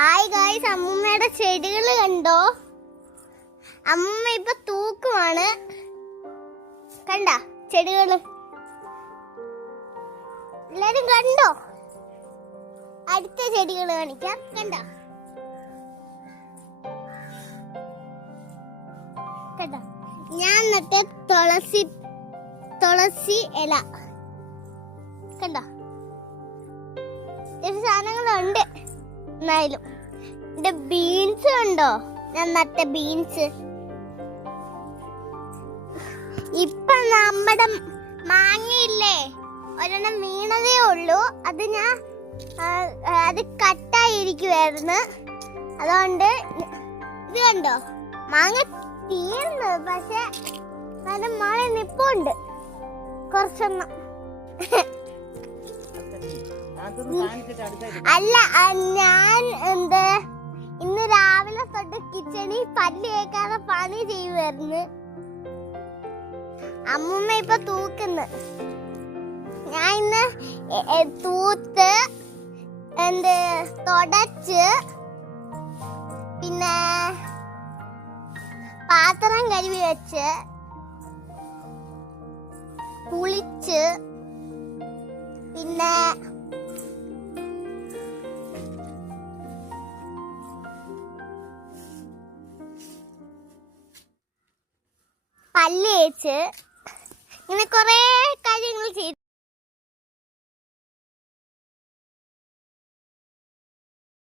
Hi guys, അമ്മൂമ്മയുടെ ചെടികൾ കണ്ടോ? അമ്മൂമ്മ ഇപ്പൊ തൂക്കുമാണ്. കണ്ട ചെടികള് എല്ലാരും കണ്ടോ? അടുത്ത ചെടികൾ കാണിക്കാം. കണ്ട കണ്ട ഞാൻ നട്ട തുളസി ഇല കണ്ട. സാധനങ്ങളുണ്ട്. എന്നാലും എന്റെ ബീൻസ് ഉണ്ടോ? ഞാൻ നട്ട ബീൻസ്. ഇപ്പൊ നമ്മുടെ മാങ്ങയില്ലേ, ഒരെണ്ണം വീണതേ ഉള്ളൂ. അത് കട്ടായിരിക്കുവായിരുന്നു. അതുകൊണ്ട് ഇത് കണ്ടോ, മാങ്ങ തീർന്നു. പക്ഷെ അതിന്റെ മോളെ നിപ്പുണ്ട് കുറച്ചൊന്നും. അല്ല, ഞാൻ ഇന്ന് രാവിലെ തൊട്ട് കിച്ചണിൽ പല്ല് കേൾക്കാതെ പണി ചെയ്യുമായിരുന്നു. അമ്മൂമ്മ ഇപ്പൊ തൂക്കുന്നു. ഞാൻ ഇന്ന് തൂത്ത് തുടച്ച് പിന്നെ പാത്രം കഴുകി വെച്ച് കുളിച്ച് പിന്നെ പല്ല് തേച്ച് ഇങ്ങനെ കുറേ കാര്യങ്ങൾ ചെയ്തു.